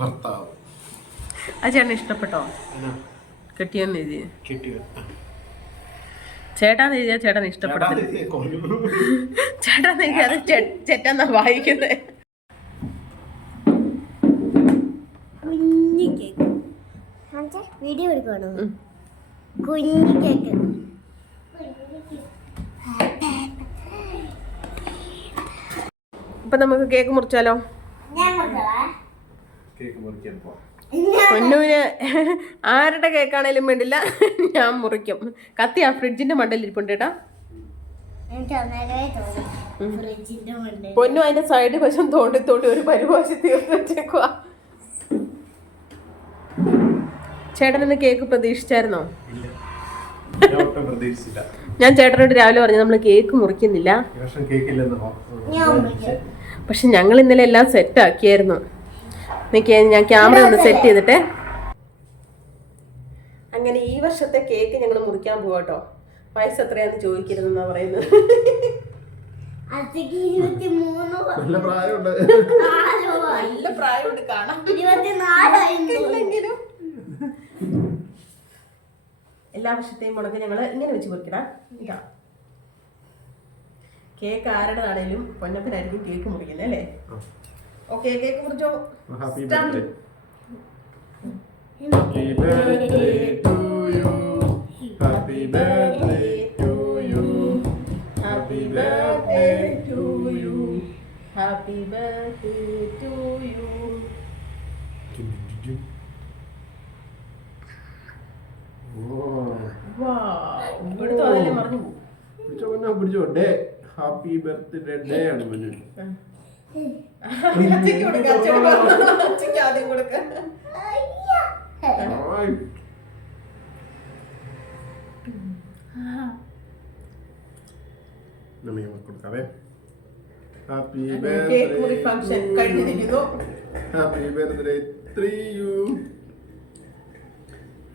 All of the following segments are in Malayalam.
ഭർത്താവ്. ആ ചേട്ടന് ഇഷ്ടപ്പെട്ടോ? കെട്ടിയെന്ന് എഴുതി. ചേട്ടാന്ന് എഴുതിയാ ചേട്ടന് ഇഷ്ടപ്പെടത്തില്ല. ചേട്ടാന്ന് എഴുതിയാ അത് ചേട്ടാന്നാ വായിക്കുന്നത്. കുഞ്ഞു കേക്ക് വീഡിയോ എടുക്കണോ? കുഞ്ഞു കേക്ക്. ഇപ്പൊ നമുക്ക് കേക്ക് മുറിച്ചാലോ? പൊന്നൂന് ആരുടെ കേക്കാണേലും വേണ്ടില്ല, ഞാൻ മുറിക്കും. കത്തി ആ ഫ്രിഡ്ജിന്റെ മണ്ടയിൽ ഇരിപ്പുണ്ട് കേട്ടാ. പൊന്നു അതിന്റെ സൈഡ് വശം തോണ്ടി തോണ്ടി ഒരു പരിഭാഷ തീർത്ത് വെച്ചേക്കുവാ. ചേട്ടന് കേക്ക് പ്രതീക്ഷിച്ചായിരുന്നോ? ഞാൻ ചേട്ടനോട് രാവിലെ പറഞ്ഞു നമ്മൾ കേക്ക് മുറിക്കുന്നില്ല, പക്ഷെ ഞങ്ങൾ ഇന്നലെ എല്ലാം സെറ്റ് ആക്കിയായിരുന്നു. ഞാൻ ക്യാമറ ഒന്ന് സെറ്റ് ചെയ്തിട്ടെ. അങ്ങനെ ഈ വർഷത്തെ കേക്ക് ഞങ്ങൾ മുറിക്കാൻ പോവാട്ടോ. വയസ്സ് എത്രയാന്ന് ചോദിക്കരുതെന്നാ പറയുന്നത്. നല്ല പ്രായമുണ്ട് കാണാൻ. എല്ലാ വർഷത്തെയും മുടക്ക് ഞങ്ങള് ഇങ്ങനെ വെച്ച് മുറിക്കണം. ഇതാ കേക്ക് ആരുടെതാണേലും പൊന്നപ്പനായിരിക്കും കേക്ക് മുറിക്കുന്നത് അല്ലേ? ഓക്കെ, കേക്ക് മുറിച്ചോ. Happy birthday. Happy birthday to you. Happy birthday to you. Happy birthday to you. Happy birthday to you. ഇവിടുത്തെ അതിലെ മറിഞ്ഞു പോകും. പിടിച്ചോ. ഡേ ഹാപ്പി ബർത്ത്ഡേ ഡേ ആണ് മുന്നിൽ. ആദ്യം കൊടുക്ക. കൊടുക്കാവേ. ഹാപ്പി ബർത്ത്ഡേ ഫംഗ്ഷൻ കഴിഞ്ഞിരിക്കുന്നു. Happy birthday to you.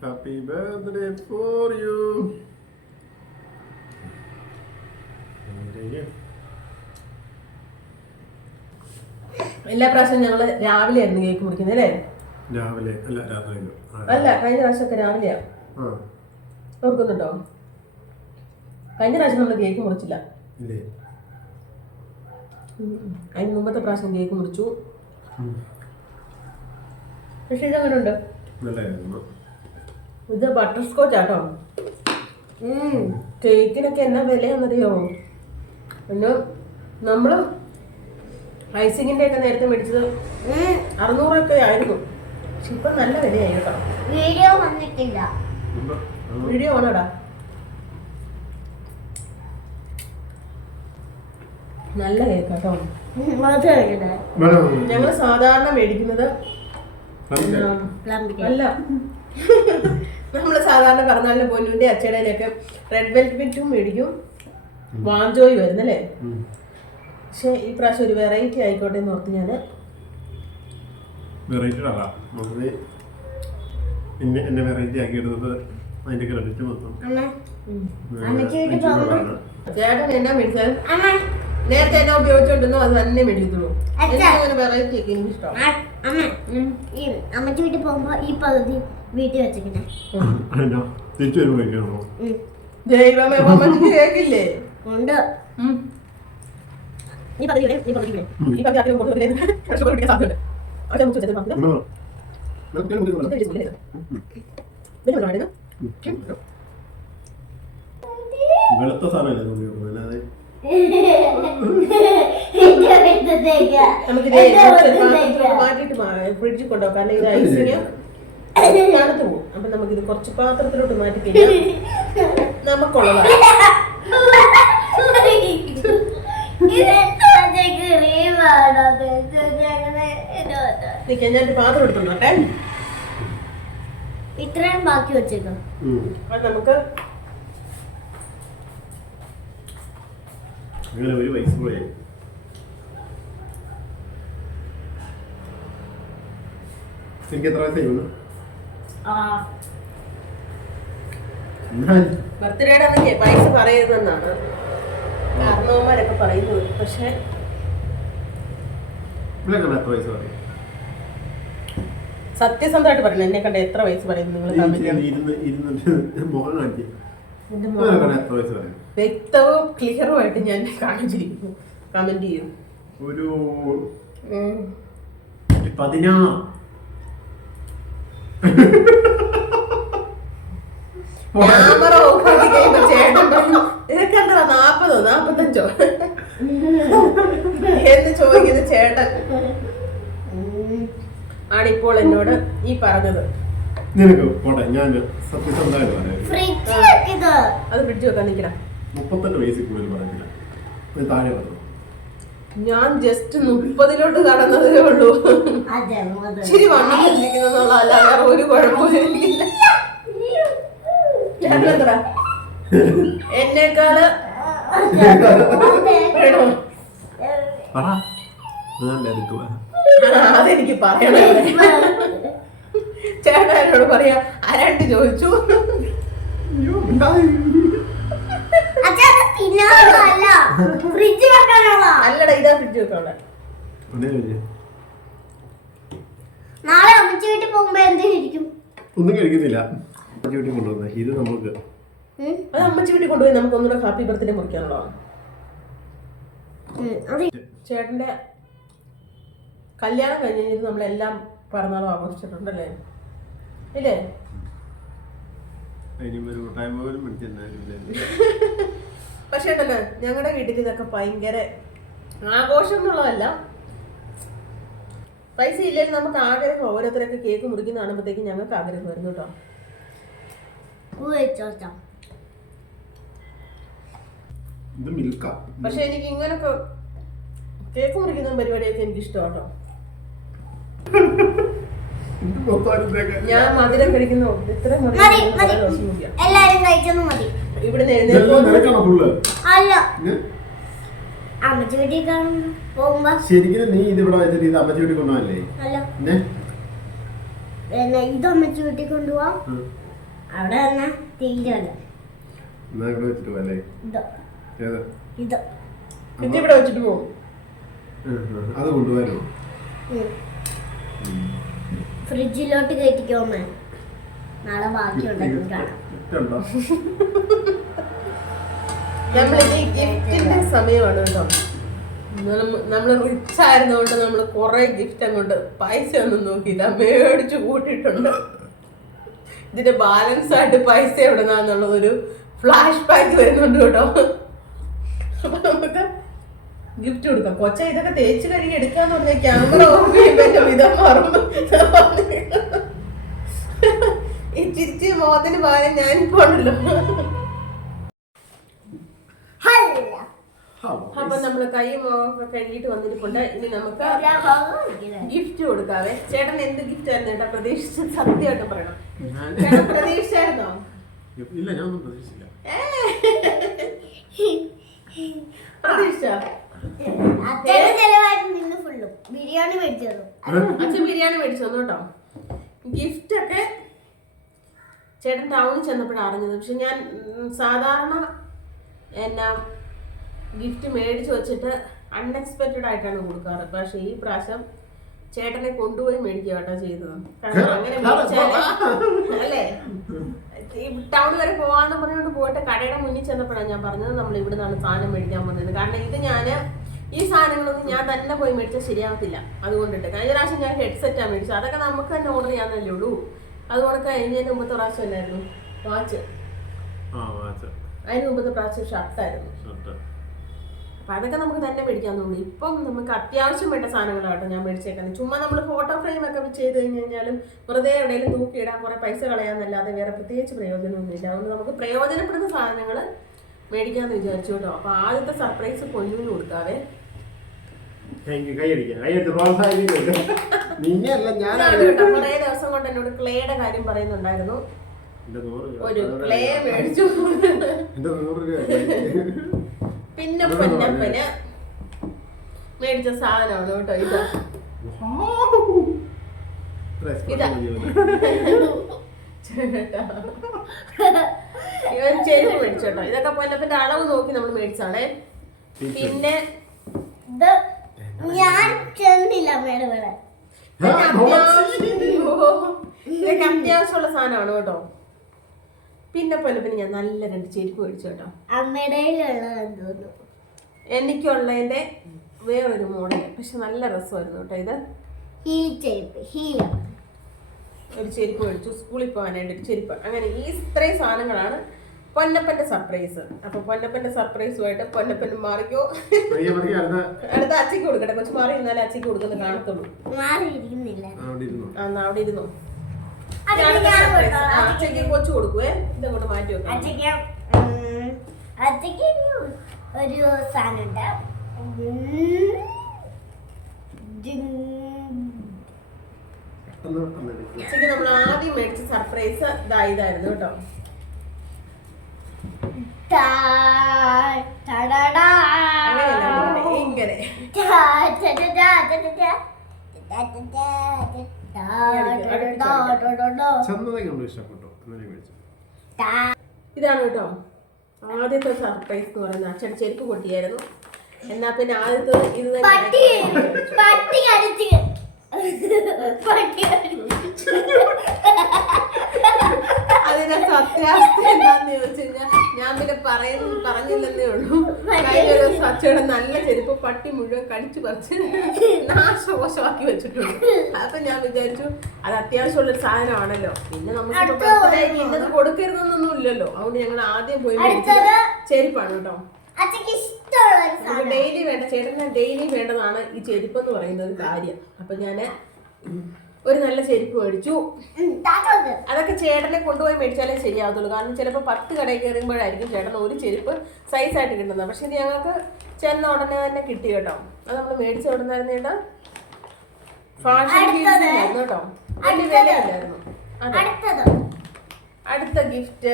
Happy birthday for you. എല്ലാ പ്രാവശ്യവും ഞങ്ങള് രാവിലെ ആയിരുന്നു കേക്ക് മുറിക്കുന്നത് അല്ലേ? രാവിലെ അല്ല, രാത്രി അല്ല, കഴിഞ്ഞ പ്രാവശ്യമൊക്കെ രാവിലെയാ. ഓർക്കുന്നുണ്ടോ? കഴിഞ്ഞ പ്രാവശ്യം നമ്മള് കേക്ക് മുറിച്ചില്ല. അതിന് മുമ്പത്തെ പ്രാവശ്യം കേക്ക് മുറിച്ചു. പക്ഷെ ഇതങ്ങനെ ഉണ്ട്. ഇത് ബട്ടർ സ്കോച്ച് ആട്ടോ. കേക്കിനൊക്കെ എന്നാ വിലയാണെന്നറിയോ? പിന്നെ നമ്മള് ഐസിങ്ങിന്റെ ഒക്കെ നേരത്തെ മേടിച്ചത് 600 ആയിരുന്നു. പക്ഷെ ഇപ്പൊ നല്ല വിലയായി കേട്ടോ. വീഡിയോ വന്നിട്ടില്ല. വീഡിയോ ആണോടാ? നല്ല കേക്ക് കേട്ടോ. ഞങ്ങള് സാധാരണ മേടിക്കുന്നത് അല്ല, നമ്മള് സാധാരണ പറഞ്ഞാലിന് പൊന്നുവിന്റെ അച്ചടയിലൊക്കെ റെഡ് വെൽവെറ്റും മേടിക്കും, വാഞ്ചോയും വരുന്നല്ലേ. പക്ഷെ ഈ പ്രാവശ്യം ഒരു വെറൈറ്റി ആയിക്കോട്ടെ എന്ന് ഓർത്ത് ഞാന് വെറൈറ്റി ആക്കിയെടുത്തത് അതിന്റെ ക്രെഡിറ്റ് മൊത്തം ചേട്ടൻ എന്നാ മേടിച്ചാൽ നേരത്തെ എന്നാ ഉപയോഗിച്ചോണ്ടിരുന്നോ അത് തന്നെ മേടിക്കത്തുള്ളൂ. വെറൈറ്റി ഒക്കെ എനിക്ക് ഇഷ്ടം. അമ്മച്ചി വീട്ടിൽ പോകുമ്പോ ഈ പകുതി വീട്ടിൽ വെച്ചിരിക്കണേ. തിരിച്ചു വരുമ്പോ കഴിക്കണോ? ദൈവമേ, അമ്മച്ചിക്ക് കേക്കില്ലേ? ഉണ്ട്. ഈ പകുതി ഇവിടെ, ഈ പകുതി ഇവിടെ, ഈ പകുതി ആദ്യം കൊടുത്തു സാധ്യത. വെളുത്ത സാധനമല്ലേ മാറ്റിട്ട് ഫ്രിഡ്ജിൽ കൊണ്ടുപോകാം. കാരണം ഇത് ഐസിന് തണുത്ത് പോകും. അപ്പൊ നമുക്കിത് കുറച്ച് പാത്രത്തിലോട്ട് മാറ്റി കഴിഞ്ഞാൽ നമുക്കുള്ളതാണ്. ഞാനൊരു പാത്രം എടുത്തോട്ടെ. ഇത്രയും ബാക്കി വെച്ചേക്കാം. അത് നമുക്ക് അങ്ങനെ ഒരു വയസ്സ് പോയി. എനിക്ക് എത്ര വയസ്സായിരുന്നു? ബർത്ത്ഡേയുടെ പൈസ പറയരുതെന്നാണ്. കാരണവന്മാരൊക്കെ പറയുന്നത്. പക്ഷെ എത്ര വയസ്സ് പറയും? സത്യസന്ധമായിട്ട് പറയുന്നത് എന്നെ കണ്ട എത്ര വയസ്സ് പറയുന്നു നിങ്ങൾ മുഖം കാണിച്ചു. എത്ര വയസ്സ് പറയും? വ്യക്തവും ക്ലിയറുമായിട്ട് ഞാൻ കാണിച്ചിരിക്കുന്നു. കമന്റ് ചെയ്യും. ഒരു 16. ക്യാമറ ഓഫ് ആക്കി കഴിയുമ്പോ ചേട്ടൻ പറഞ്ഞു നിനക്കെന്താ 40 45 എന്ന് ചോദിക്കുന്ന ചേട്ടൻ ആണിപ്പോൾ എന്നോട് ഈ പറഞ്ഞത്. നിനക്ക് പോട്ടെ, ഞാൻ സത്യസന്ധമായിട്ട് പറയാം. ഫ്രിഡ്ജ് അത് ഫ്രിഡ്ജ് വെക്കാൻ നിൽക്കണം. 38 വയസ്സിൽ കൂടുതൽ പറയുന്നില്ല, താഴെ പറഞ്ഞു. ഞാൻ ജസ്റ്റ് 30 കടന്നതേ ഉള്ളൂ. ഇച്ചിരി വണ്ണിരിക്കുന്നുള്ള അല്ലാതെ ഒരു കുഴപ്പമില്ല. ചേട്ടനെത്ര എന്നെക്കാള് അതെനിക്ക് പറയണേ. ചേട്ടൻ എന്നോട് പറയാ ആരാണ്ട് ചോദിച്ചു. അല്ലടാ ഇതാ ഫ്രിഡ്ജ് വെക്കാനുള്ള. നാളെ അമ്മച്ചി വീട്ടിൽ പോകുമ്പോ എന്തിരിക്കും? ഒന്നും കഴിക്കുന്നില്ല. വീട്ടിൽ കൊണ്ടുവന്ന ഇത് നമുക്ക് അത് അമ്മച്ചി വീട്ടിൽ കൊണ്ടുപോയി നമുക്ക് ഒന്നുകൂടെ ഹാപ്പി ബർത്ത്ഡേ മുറിക്കാനുള്ളതാണ്. ചേട്ടന്റെ കല്യാണം കഴിഞ്ഞിട്ട് നമ്മളെല്ലാം പിറന്നാളും ആഘോഷിച്ചിട്ടുണ്ടല്ലേ? ഇല്ലേ? പക്ഷെ ഉണ്ടല്ലോ ഞങ്ങളുടെ വീട്ടിൽ ഇതൊക്കെ ഭയങ്കര ആഘോഷം എന്നുള്ളതല്ല, പൈസ ഇല്ലെങ്കിൽ നമുക്ക് ആഗ്രഹം. ഓരോരുത്തരൊക്കെ കേക്ക് മുറിക്കുന്ന കാണുമ്പോഴത്തേക്കും ഞങ്ങൾക്ക് ആഗ്രഹം വരുന്നു കേട്ടോ. പക്ഷെ എനിക്ക് ഇങ്ങനൊക്കെ കേക്ക് മുറിക്കുന്ന പരിപാടിയൊക്കെ എനിക്ക് ഇഷ്ടമാട്ടോ. ഞാൻ മധുരം കഴിക്കുന്ന ഇത്ര എല്ലാരും കഴിച്ചൊന്നും മതി. ഇവിടുന്ന് അല്ല അമ്മച്ചി വീട്ടിൽ പോകുമ്പോ ശരിക്കും നീ ഇത് ഇവിടെ വെച്ചിട്ട് ഇത് അമ്മച്ചി വീട്ടിൽ കൊണ്ടുപോകല്ലേ? അല്ല ഇത് അമ്മച്ചി വീട്ടിൽ കൊണ്ടുപോവാം. അവിടെ തന്നെ തീരല്ല ഇവിടെ വെച്ചിട്ട് പോകും. അത് കൊണ്ടുപോകാനോ? ഫ്രിഡ്ജിലോട്ട് കയറ്റിക്കോമേ. നാളെ ബാക്കി ഉണ്ടെങ്കിൽ കാണാം. നമ്മളിത് ഗിഫ്റ്റിന്റെ സമയമാണ് കേട്ടോ. നമ്മള് റിച്ച് ആയിരുന്നോണ്ട് നമ്മള് കൊറേ ഗിഫ്റ്റ് അങ്ങോട്ട് പൈസ ഒന്നും നോക്കിയില്ല, മേടിച്ചു കൂട്ടിയിട്ടുണ്ട്. ഇതിന്റെ ബാലൻസ് ആയിട്ട് പൈസ എവിടെന്നാന്നുള്ളത് ഒരു ഫ്ലാഷ് ബാക്ക് വരുന്നുണ്ട് കേട്ടോ. അപ്പൊ നമുക്ക് ഗിഫ്റ്റ് കൊടുക്കാം. കൊച്ച ഇതൊക്കെ തേച്ച് കഴുകി എടുക്കാന്ന് പറഞ്ഞാൽ ക്യാമറ ഓഫ് ചെയ്യുമ്പോ എന്റെ വിധം മാറും. ഈ ചിരിച്ച് മോതിന് പകരം ഞാനിപ്പോ ഉണ്ടല്ലോ. അപ്പൊ നമ്മള് കൈ മോക്കെ കഴുകിയിട്ട് വന്നിരിപ്പുണ്ട്. ഇനി നമുക്ക് ഗിഫ്റ്റ് കൊടുക്കാവേ. ചേട്ടൻ എന്ത് ഗിഫ്റ്റ് ആയിരുന്നു ചേട്ടാ പ്രതീക്ഷിച്ച്? സത്യമായിട്ട് പറയണം, ചേട്ടൻ പ്രതീക്ഷിച്ചായിരുന്നോ? ഇല്ല, ഞാൻ ഒന്നും പ്രതീക്ഷിച്ചില്ല. പ്രതീക്ഷിച്ചോ? ബിരിയാണി മേടിച്ചത് അച്ഛൻ ബിരിയാണി മേടിച്ചു തന്നു കേട്ടോ. ഗിഫ്റ്റ് ഒക്കെ ചേട്ടൻ ടൗണിൽ ചെന്നപ്പോഴാണ് അറിഞ്ഞത്. പക്ഷെ ഞാൻ സാധാരണ എന്നാ ഗിഫ്റ്റ് മേടിച്ചു വെച്ചിട്ട് അൺഎക്സ്പെക്റ്റഡ് ആയിട്ടാണ് കൊടുക്കാറ്. പക്ഷെ ഈ പ്രാവശ്യം ചേട്ടനെ കൊണ്ടുപോയി മേടിക്കുക കേട്ടോ ചെയ്തത്. കാരണം അങ്ങനെ മേടിച്ചാല് അല്ലേ, ഈ ടൗൺ വരെ പോവാന്ന് പറഞ്ഞുകൊണ്ട് പോയിട്ട് കടയുടെ മുന്നിൽ ചെന്നപ്പോഴാണ് ഞാൻ പറഞ്ഞത് നമ്മൾ ഇവിടെ നിന്നാണ് സാധനം മേടിക്കാൻ പോകുന്നത്. കാരണം ഇത് ഈ സാധനങ്ങളൊന്നും ഞാൻ തന്നെ പോയി മേടിച്ചാൽ ശരിയാവത്തില്ല. അതുകൊണ്ടിട്ട് കഴിഞ്ഞ പ്രാവശ്യം ഞാൻ ഹെഡ്സെറ്റാണ് മേടിച്ചത്. അതൊക്കെ നമുക്ക് തന്നെ ഓർഡർ ചെയ്യാന്നല്ലേ ഉള്ളൂ. അതുകൊണ്ട് കഴിഞ്ഞതിന് മുമ്പത്തെ പ്രാവശ്യം അല്ലായിരുന്നു വാച്ച്, അതിന് മുമ്പത്തെ പ്രാവശ്യം ഷർട്ടായിരുന്നു. അപ്പൊ അതൊക്കെ നമുക്ക് തന്നെ മേടിക്കാന്നുള്ളൂ. ഇപ്പം നമുക്ക് അത്യാവശ്യം വേണ്ട സാധനങ്ങളാട്ടോ ഞാൻ മേടിച്ചേക്കുന്നത്. ചുമ്മാ നമ്മൾ ഫോട്ടോ ഫ്രെയിം ഒക്കെ ചെയ്ത് കഴിഞ്ഞാലും വെറുതെ എവിടെയെങ്കിലും തൂക്കിയിടാൻ കുറെ പൈസ കളയാന്നല്ലാതെ വേറെ പ്രത്യേകിച്ച് പ്രയോജനമൊന്നുമില്ല. അതുകൊണ്ട് നമുക്ക് പ്രയോജനപ്പെടുന്ന സാധനങ്ങൾ മേടിക്കാന്ന് വിചാരിച്ചു കേട്ടോ. അപ്പൊ ആദ്യത്തെ സർപ്രൈസ് പൊന്നിന് കൊടുക്കാവേ. കുറേ ദിവസം കൊണ്ട് എന്നോട് ക്ലേയുടെ കാര്യം പറയുന്നുണ്ടായിരുന്നു. ഒരു ക്ലേ മേടിച്ചു. പിന്നെ പൊന്നപ്പന് മേടിച്ച സാധനമാണ് കേട്ടോ ഇത്. ഇവൻ ചെരുപ്പ് മേടിച്ചോട്ടോ. ഇതൊക്കെ പൊന്നപ്പന്റെ അളവ് നോക്കി നമ്മൾ മേടിച്ചാണേ. പിന്നെ ഇത് ഞാൻ ചെന്നില്ല അമ്മയുടെ ഇവിടെ. ഇതൊക്കെ അത്യാവശ്യമുള്ള സാധനമാണ് കേട്ടോ. പിന്നെ പൊന്നപ്പന് ഞാൻ നല്ല 2 ചെരുപ്പ് മേടിച്ചു കേട്ടോ. അമ്മയുടെ ഉള്ളതെന്ന് തോന്നുന്നു. എനിക്കുള്ളതിന്റെ വേറൊരു മോഡൽ, പക്ഷെ നല്ല രസമായിരുന്നു കേട്ടോ. ഇത് ഹീൽ ചെരുപ്പ്, ഹീൽ ഒരു ചെരുപ്പ് മേടിച്ചു, സ്കൂളിൽ പോകാനായിട്ട് ഒരു ചെരുപ്പ്. അങ്ങനെ ഈ ഇത്രയും സാധനങ്ങളാണ് പൊന്നപ്പന്റെ സർപ്രൈസ്. അപ്പൊ പൊന്നപ്പന്റെ സർപ്രൈസുമായിട്ട് പൊന്നപ്പൻ മാറിക്കോ. അടുത്ത അച്ഛക്ക് കൊടുക്കട്ടെ, കൊച്ചു മാറി ഇരുന്നാലേ അച്ഛക്ക് കൊടുക്കുന്ന കാണത്തുള്ളൂ. മാറിയിരിക്കുന്നില്ല. അവിടെ ഇരുന്നു. അച്ഛക്ക് കൊച്ചു കൊടുക്കുവേ. ഇതങ്ങോട്ട് മാറ്റി വെക്കാം. അച്ഛക്ക് ഒരു സാധനമുണ്ട്. അച്ഛക്ക് നമ്മൾ ആദ്യം മേടിച്ച സർപ്രൈസ് ഇതായിരുന്നു കേട്ടോ. ഇങ്ങനെ ഇതാണ് കേട്ടോ ആദ്യത്തെ സർപ്രൈസ് എന്ന് പറയുന്നത്. അച്ഛൻ ചെരുപ്പ് പൊട്ടിയായിരുന്നു. എന്നാ പിന്നെ ആദ്യത്തെ ഇത് അതിന്റെ സത്യാവസ്ഥ എന്താന്ന് ചോദിച്ചു കഴിഞ്ഞാൽ ഞാൻ പിന്നെ പറഞ്ഞില്ലെന്നേ ഉള്ളൂ. കഴിഞ്ഞ ദിവസം അച്ഛയുടെ നല്ല ചെരുപ്പ് പട്ടി മുഴുവൻ കടിച്ചു പറിച്ച് നാശകോശമാക്കി വെച്ചിട്ടുണ്ട്. അപ്പൊ ഞാൻ വിചാരിച്ചു അത് അത്യാവശ്യമുള്ളൊരു സാധനമാണല്ലോ, പിന്നെ നമുക്ക് ഇന്നത് കൊടുക്കരുതെന്നൊന്നും ഇല്ലല്ലോ. അതുകൊണ്ട് ഞങ്ങൾ ആദ്യം പോയി ചെരുപ്പാണ് കേട്ടോ. ഡെയിലി വേണ്ട, ചേട്ടന് ഡെയിലി വേണ്ടതാണ് ഈ ചെരുപ്പ് എന്ന് പറയുന്ന ഒരു കാര്യം. അപ്പൊ ഞാന് ഒരു നല്ല ചെരുപ്പ് മേടിച്ചു. അതൊക്കെ ചേട്ടനെ കൊണ്ടുപോയി മേടിച്ചാലേ ശരിയാവത്തുള്ളൂ. കാരണം ചിലപ്പോൾ 10 കടയിൽ കയറുമ്പോഴായിരിക്കും ചേട്ടൻ ഒരു ചെരുപ്പ് സൈസായിട്ട് കിട്ടുന്നത്. പക്ഷെ ഇത് ഞങ്ങൾക്ക് ചെന്ന ഉടനെ തന്നെ കിട്ടി കേട്ടോ. അത് നമ്മൾ മേടിച്ച ഉടനെ തന്നെ കേട്ടോ ഫാഷൻ ആയിരുന്നു കേട്ടോ. അതിന്റെ വിലയില്ലായിരുന്നു. അടുത്ത ഗിഫ്റ്റ്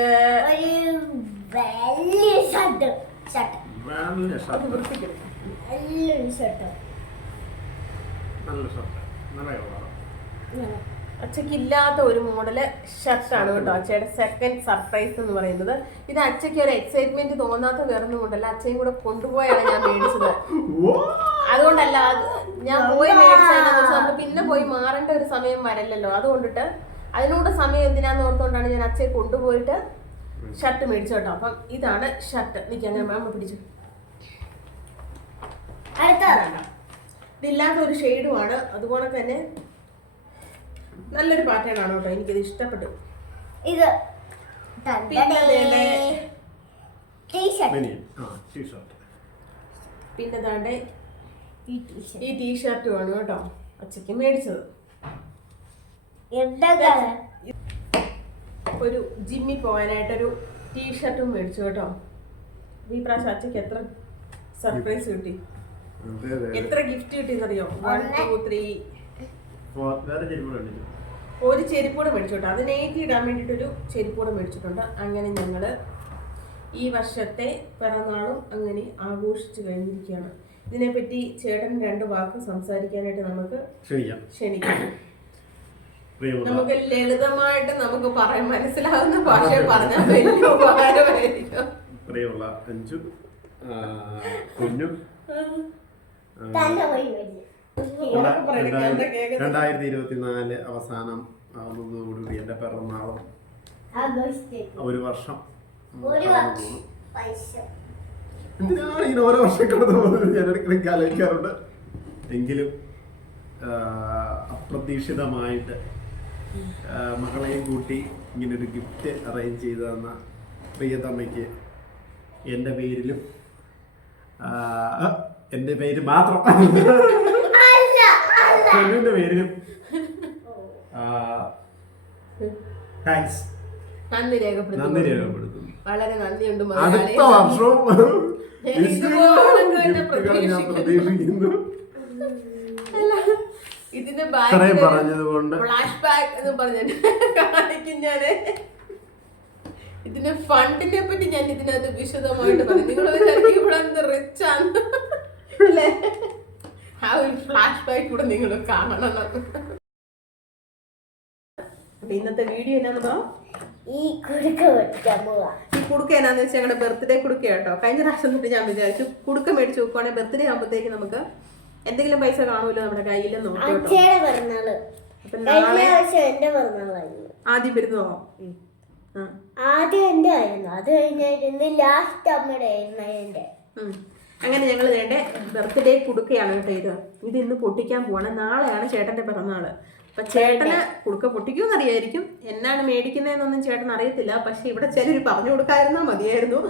അച്ഛക്കില്ലാത്ത ഒരു മോഡല് ഷർട്ടാണ് കേട്ടോ. അച്ഛയുടെ സെക്കൻഡ് സർപ്രൈസ് എന്ന് പറയുന്നത്. ഇത് അച്ഛക്ക് ഒരു എക്സൈറ്റ്മെന്റ് തോന്നാത്ത വേറൊന്നും കൊണ്ടല്ല, അച്ഛയും കൂടെ കൊണ്ടുപോയാണ് ഞാൻ മേടിച്ചത്. അതുകൊണ്ടല്ല ഞാൻ പോയി മേടിച്ചത്, പിന്നെ പോയി മാറേണ്ട ഒരു സമയം വരല്ലല്ലോ. അതുകൊണ്ടിട്ട് അതിനോട് സമയം എന്തിനാന്ന് ഓർത്തുകൊണ്ടാണ് ഞാൻ അച്ഛയെ കൊണ്ടുപോയിട്ട് ഷർട്ട് മേടിച്ചു കേട്ടോ. അപ്പം ഇതാണ് ഷർട്ട്. നിൽക്കാൻ ഞാൻ അമ്മ പിടിച്ചു. ഇതില്ലാത്ത ഒരു ഷെയ്ഡുമാണ്. അതുപോലെ തന്നെ നല്ലൊരു പാറ്റേൺ ആണ് കേട്ടോ. എനിക്കിത് ഇഷ്ടപ്പെട്ടു. ഇത് പിന്നെ ദാണ്ടെ ഈ ടീഷർട്ടുമാണ് കേട്ടോ അച്ഛക്ക് മേടിച്ചത്. ഒരു ജിമ്മിൽ പോകാനായിട്ടൊരു ടീഷർട്ടും മേടിച്ചു കേട്ടോ. ഈ പ്രാവശ്യം അച്ഛക്ക് എത്ര സർപ്രൈസ് കിട്ടി, എത്ര ഗിഫ്റ്റ് കിട്ടിയെന്നറിയോ? 1 2 3 ഒരു ചെരുപ്പൂടെ മേടിച്ചു കേട്ടോ. അത് നെയ്റ്റ് ഇടാൻ വേണ്ടിയിട്ടൊരു ചെരുപ്പൂടെ മേടിച്ചിട്ടുണ്ട്. അങ്ങനെ ഞങ്ങള് ഈ വർഷത്തെ പിറന്നാളും അങ്ങനെ ആഘോഷിച്ചു കഴിഞ്ഞിരിക്കുകയാണ്. ഇതിനെപ്പറ്റി ചേട്ടൻ 2 വാക്ക് സംസാരിക്കാനായിട്ട് നമുക്ക് ക്ഷണിക്കാം. നമുക്ക് ലളിതമായിട്ട് നമുക്ക് പറയാൻ മനസ്സിലാവുന്ന ഭാഷ പറഞ്ഞാൽ വലിയ ഉപകാരമായിരിക്കും. പ്രിയമുള്ള അഞ്ചു കുഞ്ഞു 2024 അവസാനം ആവുന്നതോടുകൂടി എന്റെ പിറന്നാളും ഒരു വർഷം എന്തിനാണ് ഇങ്ങനെ ഓരോ വർഷം കടന്നു പോകുന്നത് ഞാൻ ഇടയ്ക്കിടയ്ക്ക് ആലോചിക്കാറുണ്ട്. എങ്കിലും അപ്രതീക്ഷിതമായിട്ട് മകളെയും കൂട്ടി ഇങ്ങനൊരു ഗിഫ്റ്റ് അറേഞ്ച് ചെയ്തു തന്ന പ്രിയതമ്മയ്ക്ക് എൻ്റെ പേരിലും എൻ്റെ പേര് മാത്രം എൻ്റെ പേരിലും താങ്ക്സ്, നന്ദി രേഖപ്പെടുത്തുന്നു. വളരെ നന്ദിയുണ്ട്. അടുത്ത വർഷവും ഞാൻ പ്രതീക്ഷിക്കുന്നു. ഇതിന്റെ പറഞ്ഞതുകൊണ്ട് ഫ്ലാഷ് ബാക്ക് എന്ന് പറഞ്ഞ കാണിക്കും ഞാന്. ഇതിന്റെ ഫണ്ടിനെ പറ്റി ഞാൻ ഇതിനകത്ത് വിശദമായിട്ട് പറയും. നിങ്ങൾ ഇവിടെ എന്ത് റിച്ച് ആണ് അല്ലേ? ആ ഒരു ഫ്ലാഷ് ബാക്ക് കൂടെ നിങ്ങൾ കാണണം. അപ്പൊ ഇന്നത്തെ വീഡിയോ എന്നാന്ന് പറയാം, ഈ കുടുക്ക പൊട്ടിക്കാൻ പോവാ. ഈ കുടുക്ക എന്നാന്ന് വെച്ചാൽ ഞങ്ങളുടെ ബർത്ത്ഡേ കുടുക്ക കേട്ടോ. കഴിഞ്ഞ പ്രാവശ്യം തൊട്ട് ഞാൻ വിചാരിച്ചു കുടുക്ക മേടിച്ച് വെക്കുവാണെങ്കിൽ ബർത്ത്ഡേ ആകുമ്പോഴത്തേക്ക് നമുക്ക് എന്തെങ്കിലും പൈസ കാണുമല്ലോ നമ്മുടെ കയ്യിൽ നോക്കാം കേട്ടോ. അച്ഛയുടെ പിറന്നാള് അപ്പൊ കഴിഞ്ഞ നാളെ പ്രാവശ്യം എന്റെ പിറന്നാളായിരുന്നു. ആദ്യം വരുന്നോ? ആദ്യം എന്റെ ആയിരുന്നു, അത് കഴിഞ്ഞായിരുന്നു ലാസ്റ്റ് അമ്മയുടെ ആയിരുന്നു എന്റെ. അങ്ങനെ ഞങ്ങൾ വേണ്ട ബർത്ത്ഡേ കുടുക്കയാണ് കേട്ടോ ഇത്. ഇത് ഇന്ന് പൊട്ടിക്കാൻ പോവാണ്. നാളെയാണ് ചേട്ടന്റെ പിറന്നാള്. അപ്പൊ ചേട്ടന് കുടുക്ക പൊട്ടിക്കുമെന്ന് അറിയായിരിക്കും. എന്നാണ് മേടിക്കുന്നതെന്നൊന്നും ചേട്ടൻ അറിയത്തില്ല. പക്ഷെ ഇവിടെ ചിലർ പറഞ്ഞു കൊടുക്കാതിരുന്നാ മതിയായിരുന്നു.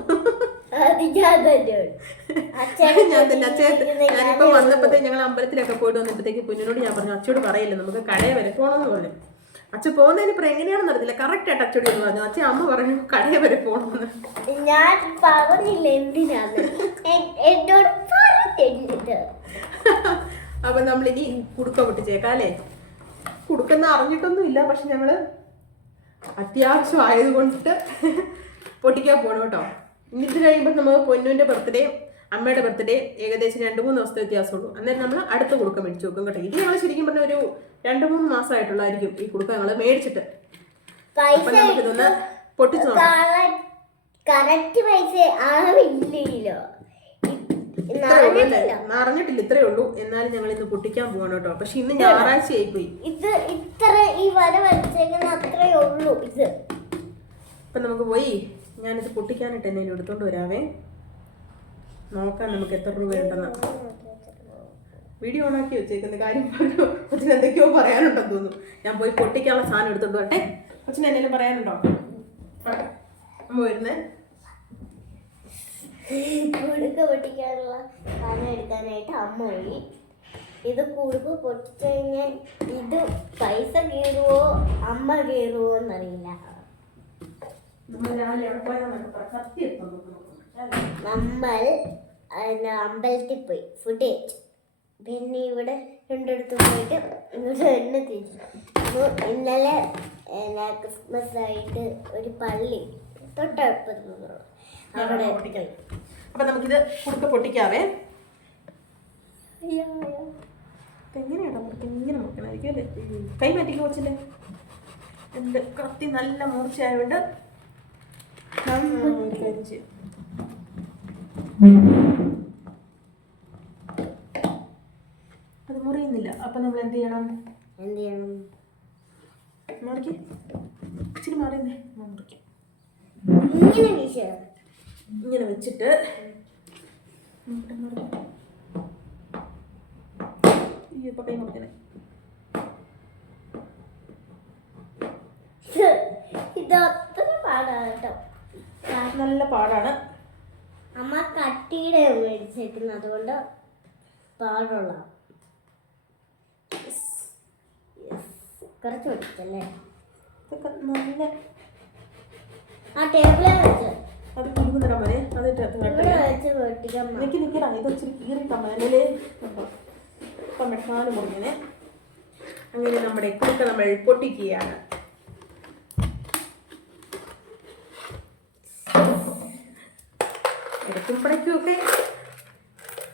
ഞാനിപ്പോ വന്നപ്പോഴത്തേക്ക് ഞങ്ങൾ അമ്പലത്തിലൊക്കെ പോയിട്ട് വന്നപ്പോഴത്തേക്ക് കുഞ്ഞിനോട് ഞാൻ പറഞ്ഞു അച്ഛയോട് പറയില്ല, നമുക്ക് കടയിൽ വരെ പോകണമെന്ന് പറഞ്ഞു. അച്ഛൻ പോകുന്നതിന് ഇപ്പം എങ്ങനെയാണെന്ന് അറിയത്തില്ല. കറക്റ്റ് ആയിട്ട് അച്ഛയോട് എന്ന് പറഞ്ഞു. അച്ഛൻ അമ്മ പറഞ്ഞു കടയിൽ വരെ പോകണമെന്ന്. ഞാൻ പറഞ്ഞില്ല എന്തിനാണ് എന്നോട് പറഞ്ഞില്ല. അപ്പൊ നമ്മളിനി കുടുക്ക പൊട്ടിച്ചേക്കാം അല്ലേ. കുടുക്കുന്ന അറിഞ്ഞിട്ടൊന്നും ഇല്ല, പക്ഷെ ഞങ്ങള് അത്യാവശ്യം ആയതുകൊണ്ടിട്ട് പൊട്ടിക്കാൻ പോകണം കേട്ടോ. ഇനി ഇത് കഴിയുമ്പോൾ നമുക്ക് പൊന്നുവിന്റെ ബർത്ത്ഡേ അമ്മയുടെ ബർത്ത്ഡേ ഏകദേശം 2-3 ദിവസത്തെ വ്യത്യാസമുള്ളൂ. അന്നേരം നമ്മൾ അടുത്ത കുടുക്ക മേടിച്ചു വെക്കും കേട്ടോ. ഇത് ഞങ്ങൾ ശരിക്കും പറഞ്ഞ ഒരു 2-3 മാസമായിട്ടുള്ളായിരിക്കും ഈ കുടുക്ക ഞങ്ങൾ മേടിച്ചിട്ട്. അപ്പൊ നമുക്കിതൊന്ന് പൊട്ടിച്ചു നോക്കാം. കറക്റ്റ് പൈസ ആവില്ലല്ലോ, അറിഞ്ഞിട്ടില്ല, ഇത്രേ ഉള്ളൂ. എന്നാലും ഞങ്ങൾ ഇന്ന് പൊട്ടിക്കാൻ പോവാണ് കേട്ടോ. പക്ഷെ ഇന്ന് ഞായറാഴ്ച ആയിപ്പോയി. ഇത് ഇത്ര ഈ വര വരച്ചേക്കുന്ന അത്രേ ഉള്ളൂ ഇത്. അപ്പൊ നമുക്ക് പോയി ഞാനിത് പൊട്ടിക്കാനായിട്ട് എന്നെ എടുത്തോണ്ട് വരാവേ. നോക്കാം നമുക്ക് എത്ര രൂപ ഉണ്ടെന്ന്. വീഡിയോ ഓണാക്കി വെച്ചേക്കുന്ന കാര്യം പറഞ്ഞു. കൊച്ചിന് എന്തൊക്കെയോ പറയാനുണ്ടെന്ന് തോന്നുന്നു. ഞാൻ പോയി പൊട്ടിക്കാനുള്ള സാധനം എടുത്തോണ്ട് വരട്ടെ. കൊച്ചിന് എന്തെങ്കിലും പറയാനുണ്ടോ? അമ്മ വരുന്നേ. കുടുക്ക പൊട്ടിക്കാനുള്ള സാധനം എടുക്കാനായിട്ട് അമ്മ പോയി. ഇത് കുടുക്ക പൊട്ടിച്ചു കഴിഞ്ഞാൽ ഇത് പൈസ കീറുവോ അമ്മ കീറുവോ എന്നറിയില്ല. നമ്മൾ അമ്പലത്തിൽ പോയി ഫുഡ് കഴിച്ചു. പിന്നെ ഇവിടെ രണ്ടിടത്ത് പോയിട്ട് ഇങ്ങോട്ട് തന്നെ തിരിച്ചു. ഇന്നലെ ക്രിസ്മസ് ആയിട്ട് ഒരു പള്ളി തൊട്ടടുപ്പുള്ള അവിടെ പോയി. അപ്പൊ നമുക്കിത് കുടുക്ക പൊട്ടിക്കാവേ. എങ്ങനെയാണോ ഇങ്ങനെ നോക്കണായിരിക്കും അല്ലേ. കൈ മാറ്റിക്ക് വെച്ചില്ലേ. എൻ്റെ കത്തി നല്ല മൂർച്ചയായതുകൊണ്ട് അത് മുറിയുന്നില്ല. അപ്പൊ നമ്മൾ എന്ത് ചെയ്യണം? മാറിക്കേ, ഇച്ചിരി മാറിയുന്നേ. മുറിക്കാം. ഇങ്ങനെ വെച്ചിട്ട് ഇപ്പൊ കൈ മുറിക്കണേ. നല്ല പാടാണ്. അമ്മ കട്ടിയുടെ മേടിച്ചേക്കുന്നത്, അതുകൊണ്ട് പാടുള്ള കുറച്ച് പൊട്ടിച്ചല്ലേ. ഇതൊക്കെ നല്ല ആ ടേബിളെ വെച്ച് അത് കുരുന്നിടാൻ മതി. അതിട്ട് വെച്ച് പൊട്ടിക്കാൻ നിൽക്കി നിൽക്കടാ. ഇത് ഇച്ചിരി കീറിയിട്ടാ മതി. അപ്പം കാല് മുറിങ്ങനെ. അങ്ങനെ നമ്മുടെ കുടുക്ക നമ്മൾ പൊട്ടിക്കുകയാണ്. ഇടയ്ക്കും പടയ്ക്കും ഒക്കെ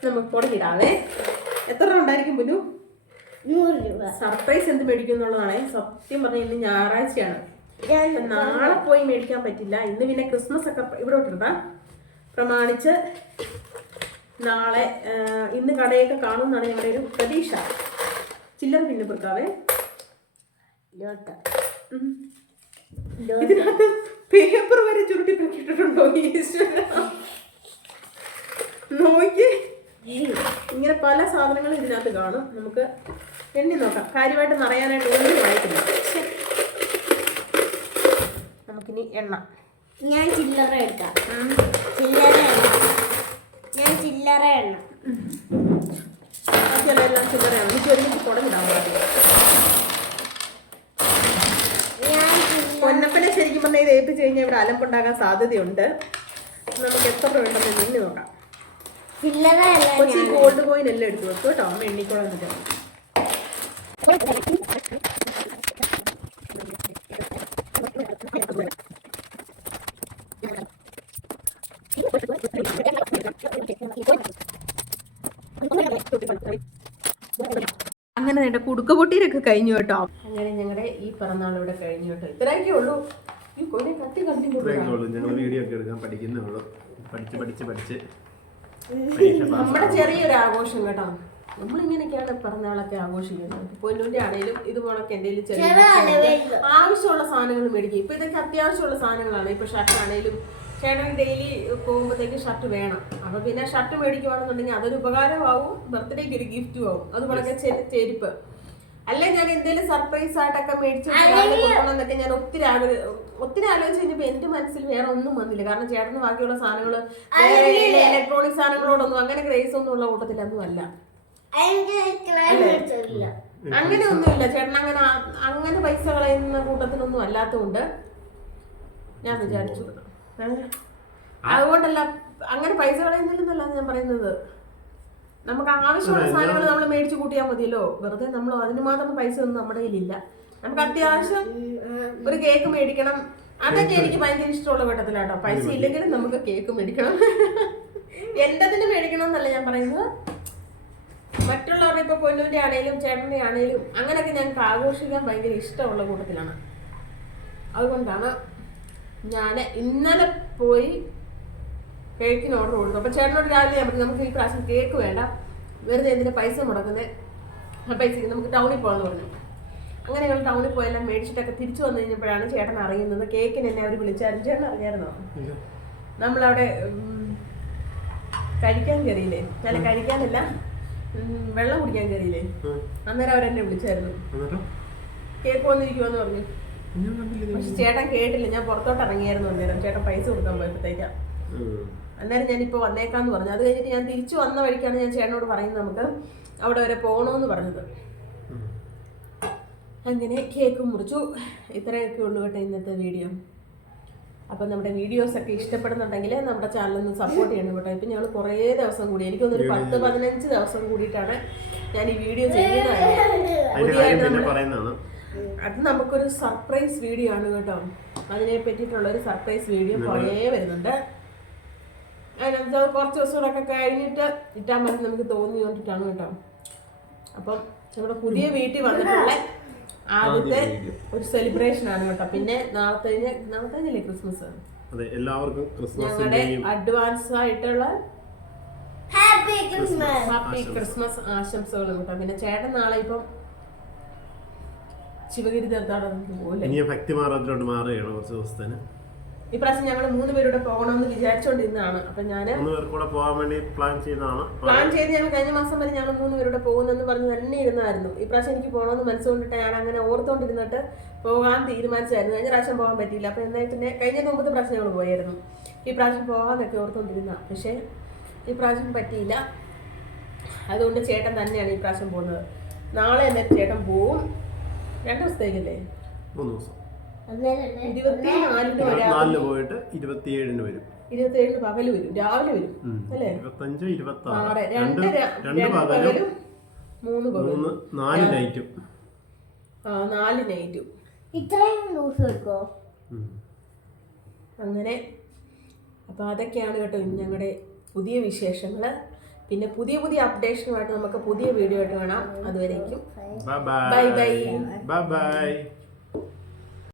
നമുക്ക് പൊടിയിടാവേ. എത്ര രൂപ ഉണ്ടായിരിക്കും പുല്ലു? 100 രൂപ. സർപ്രൈസ് എന്ത് മേടിക്കും എന്നുള്ളതാണ്. സത്യം പറഞ്ഞാൽ ഇന്ന് ഞായറാഴ്ചയാണ്. നാളെ പോയി മേടിക്കാൻ പറ്റില്ല. ഇന്ന് പിന്നെ ക്രിസ്മസ് ഒക്കെ ഇവിടെ ഇട്ടിരുന്ന പ്രമാണിച്ച് നാളെ ഇന്ന് കടയൊക്കെ കാണുമെന്നാണ് ഞങ്ങളുടെ ഒരു പ്രതീക്ഷ. ചില്ലറ പിന്നെ കൊടുക്കാവേ. ഇതിനകത്ത് പേപ്പർ വരെ ചുരുട്ടി പൊക്കിയിട്ടുണ്ടോ? നോക്കി ഇങ്ങനെ പല സാധനങ്ങളും ഇതിനകത്ത് കാണും. നമുക്ക് എണ്ണി നോക്കാം. കാര്യമായിട്ട് നിറയാനായിട്ട് ഒന്നും വായിക്കില്ല. നമുക്കിനി എണ്ണ. ഞാൻ ചില്ലറ എടുക്കാം. ഞാൻ ചില്ലറ എണ്ണ. ബാക്കിയെല്ലാം ചില്ലറയാണ്. എനിക്ക് ഒരുമിച്ച് തുടങ്ങിടാൻ പാടില്ല. പൊന്നപ്പനെ ശരിക്കും പറഞ്ഞാൽ ഇത് ഏൽപ്പിച്ച് കഴിഞ്ഞാൽ ഇവിടെ അലമ്പുണ്ടാകാൻ സാധ്യതയുണ്ട്. നമുക്ക് എത്ര രൂപ ഉണ്ടെന്ന് എണ്ണി നോക്കാം. കൊച്ചി ഗോൾഡ് കോയിൻ എല്ലാം എടുത്തു വെക്കും കേട്ടോ. അമ്മ എണ്ണിക്കോളാൻ പറ്റും. അങ്ങനെ വേണ്ട കുടുക്ക പൊട്ടിയിലൊക്കെ കഴിഞ്ഞു കേട്ടോ. അങ്ങനെ ഞങ്ങളുടെ ഈ പിറന്നാൾ ഇവിടെ കഴിഞ്ഞു കേട്ടോ. ഇത്രയൊക്കെ ഉള്ളൂ. ഈ കൊടി കത്തി കത്തി ഞങ്ങൾ വീഡിയോ ഒക്കെ എടുക്കാൻ പഠിക്കുന്നേ ഉള്ളൂ. പഠിച്ച് നമ്മുടെ ചെറിയൊരു ആഘോഷം കേട്ടോ. നമ്മളിങ്ങനെയൊക്കെയാണ് പിറന്നാളൊക്കെ ആഘോഷിക്കുന്നത്. പൊന്നൂന്റെ ആണെങ്കിലും ഇതുപോലൊക്കെ എന്തെങ്കിലും ചെറിയ ആവശ്യമുള്ള സാധനങ്ങൾ മേടിക്കും. ഇപ്പൊ ഇതൊക്കെ അത്യാവശ്യമുള്ള സാധനങ്ങളാണ്. ഇപ്പൊ ഷർട്ടാണേലും ചേട്ടൻ ഡെയിലി പോകുമ്പോഴത്തേക്ക് ഷർട്ട് വേണം. അപ്പൊ പിന്നെ ഷർട്ട് മേടിക്കുവാണെന്നുണ്ടെങ്കിൽ അതൊരു ഉപകാരമാവും, ബർത്ത്ഡേക്ക് ഒരു ഗിഫ്റ്റും ആവും. അതുപോലൊക്കെ ചെരുപ്പ് അല്ലെ ഞാൻ എന്തെങ്കിലും സർപ്രൈസ് ആയിട്ടൊക്കെ മേടിച്ചു കൊടുക്കണമെന്നൊക്കെ ഞാൻ ഒത്തിരി ആലോചിച്ച് കഴിഞ്ഞപ്പോ എന്റെ മനസ്സിൽ വേറെ ഒന്നും വന്നില്ല. കാരണം ചേട്ടന് ബാക്കിയുള്ള സാധനങ്ങള് ഇലക്ട്രോണിക് സാധനങ്ങളോടൊന്നും അങ്ങനെ ക്രേസ് ഒന്നും ഉള്ള കൂട്ടത്തിലൊന്നും അല്ല. അങ്ങനെയൊന്നുമില്ല ചേട്ടൻ. അങ്ങനെ പൈസ കളയുന്ന കൂട്ടത്തിലൊന്നും അല്ലാത്തതുകൊണ്ട് ഞാൻ വിചാരിച്ചു. അതുകൊണ്ടല്ല അങ്ങനെ പൈസ കളയുന്നില്ലെന്നല്ല ഞാൻ പറയുന്നത്. നമുക്ക് ആവശ്യമുള്ള സാധനങ്ങൾ നമ്മൾ മേടിച്ചു കൂട്ടിയാൽ മതിയല്ലോ. വെറുതെ നമ്മൾ അതിന് മാത്രം പൈസ ഒന്നും നമ്മുടെ കയ്യിലില്ല. നമുക്ക് അത്യാവശ്യം ഒരു കേക്ക് മേടിക്കണം, അതൊക്കെ എനിക്ക് ഭയങ്കര ഇഷ്ടമുള്ള ഘട്ടത്തിലാട്ടോ. പൈസ ഇല്ലെങ്കിലും നമുക്ക് കേക്ക് മേടിക്കണം. എന്റതിന് മേടിക്കണം എന്നല്ല ഞാൻ പറയുന്നത്. മറ്റുള്ളവരുടെ ഇപ്പൊ പൊന്നൂന്റെ ആണേലും ചേട്ടന്റെ ആണേലും അങ്ങനെയൊക്കെ ഞങ്ങൾക്ക് ആഘോഷിക്കാൻ ഭയങ്കര ഇഷ്ടമുള്ള കൂട്ടത്തിലാണ്. അതുകൊണ്ടാണ് ഞാൻ ഇന്നലെ പോയി കേക്കിന് ഓർഡർ കൊടുത്തു. അപ്പൊ ചേട്ടനോട് രാവിലെ ഞാൻ പറഞ്ഞു നമുക്ക് ഈ പ്രാവശ്യം കേക്ക് വേണ്ട, വെറുതെ എന്തിനാ പൈസ മുടക്കുന്നത്, ആ പൈസക്ക് നമുക്ക് ടൗണിൽ പോകാന്ന് പറഞ്ഞു. അങ്ങനെ ഞങ്ങൾ ടൗണിൽ പോയെല്ലാം മേടിച്ചിട്ടൊക്കെ തിരിച്ചു വന്നു കഴിഞ്ഞപ്പോഴാണ് ചേട്ടൻ അറിയുന്നത്. കേക്കിന് എന്നെ അവർ വിളിച്ചായിരുന്നു. ചേട്ടൻ അറിയായിരുന്നോ? നമ്മളവിടെ കഴിക്കാൻ കയറിയില്ലേ, അല്ല കഴിക്കാനല്ല വെള്ളം കുടിക്കാൻ കയറിയില്ലേ, അന്നേരം അവരെന്നെ വിളിച്ചായിരുന്നു. കേക്ക് വന്നിരിക്കുമെന്ന് പറഞ്ഞു. പക്ഷെ ചേട്ടൻ കേട്ടില്ല. ഞാൻ പുറത്തോട്ട് ഇറങ്ങിയായിരുന്നു അന്നേരം. ചേട്ടൻ പൈസ കൊടുക്കാൻ പോയപ്പോഴത്തേക്കാ. അന്നേരം ഞാനിപ്പോൾ വന്നേക്കാന്ന് പറഞ്ഞു. അത് കഴിഞ്ഞിട്ട് ഞാൻ തിരിച്ചു വന്ന വഴിക്കാണ് ഞാൻ ചേട്ടനോട് പറയുന്നത് നമുക്ക് അവിടെ വരെ പോകണമെന്ന് പറഞ്ഞത്. അങ്ങനെ കേക്ക് മുറിച്ചു. ഇത്രയൊക്കെ ഉള്ളു കേട്ടോ ഇന്നത്തെ വീഡിയോ. അപ്പം നമ്മുടെ വീഡിയോസൊക്കെ ഇഷ്ടപ്പെടുന്നുണ്ടെങ്കിൽ നമ്മുടെ ചാനലൊന്ന് സപ്പോർട്ട് ചെയ്യണം കേട്ടോ. ഇപ്പം ഞങ്ങൾ കുറേ ദിവസം കൂടി, എനിക്കൊന്നൊരു 10-15 ദിവസം കൂടിയിട്ടാണ് ഞാൻ ഈ വീഡിയോ ചെയ്യുന്നത്. അത് നമുക്കൊരു സർപ്രൈസ് വീഡിയോ ആണ് കേട്ടോ. അതിനെ പറ്റിയിട്ടുള്ളൊരു സർപ്രൈസ് വീഡിയോ കുറേ വരുന്നുണ്ട്. അതിനകത്ത് കുറച്ച് ദിവസങ്ങളൊക്കെ കഴിഞ്ഞിട്ട് ഇട്ടാൻ മതി നമുക്ക് തോന്നിയിട്ടാണ് കേട്ടോ. അപ്പം നമ്മുടെ പുതിയ വീട്ടിൽ വന്നിട്ടുള്ള ആദ്യത്തെ ഒരു സെലിബ്രേഷൻ ആണ് കേട്ടോ. പിന്നെ നാളത്തെ ക്രിസ്മസ്. ഞങ്ങളുടെ അഡ്വാൻസ് ആയിട്ടുള്ള ഹാപ്പി ക്രിസ്മസ് ആശംസകളും കേട്ടോ. പിന്നെ ചേട്ടൻ നാളെ ഇപ്പം ശിവഗിരി തീർത്ഥാടനം പോലെ ഇപ്രാവശ്യം ഞങ്ങൾ 3 പേരുടെ പോകണമെന്ന് വിചാരിച്ചോണ്ടിരുന്നതാണ്. അപ്പൊ ഞാൻ പ്ലാൻ ചെയ്ത് ഞങ്ങൾ കഴിഞ്ഞ മാസം വരെ ഞങ്ങൾ 3 പേരുടെ പോകുന്നെന്ന് പറഞ്ഞ് തന്നെ ഇരുന്നായിരുന്നു. ഇപ്രാവശ്യം എനിക്ക് പോകണമെന്ന് മനസ്സുകൊണ്ടിട്ട് ഞാൻ അങ്ങനെ ഓർത്തോണ്ടിരുന്നിട്ട് പോകാൻ തീരുമാനിച്ചായിരുന്നു. കഴിഞ്ഞ പ്രാവശ്യം പോകാൻ പറ്റിയില്ല. അപ്പൊ എന്നാൽ പിന്നെ കഴിഞ്ഞ 9 പ്രാവശ്യം ഞങ്ങൾ പോയായിരുന്നു. ഈ പ്രാവശ്യം പോകാന്നൊക്കെ ഓർത്തോണ്ടിരുന്ന, പക്ഷെ ഈ പ്രാവശ്യം പറ്റിയില്ല. അതുകൊണ്ട് ചേട്ടൻ തന്നെയാണ് ഈ പ്രാവശ്യം പോകുന്നത്. നാളെ തന്നെ ചേട്ടൻ പോവും. 2 ദിവസത്തേക്കല്ലേ? 3 ദിവസം. 24-ന് പോയിട്ട് 27-ന് വരും. 27-ന് പകല് വരും, രാവിലെ വരും അല്ലേ? 25, 26 രണ്ട് പകലും 4 നൈറ്റും. 4 നൈറ്റും. ഇത്രയും ദിവസം എടുക്കോ? അങ്ങനെ അപ്പൊ അതൊക്കെയാണ് കേട്ടോ ഞങ്ങളുടെ പുതിയ വിശേഷങ്ങള്. പിന്നെ പുതിയ അപ്ഡേഷനുമായിട്ട് നമുക്ക് പുതിയ വീഡിയോ ആയിട്ട് കാണാം. അതുവരേക്കും ബൈ ബൈ.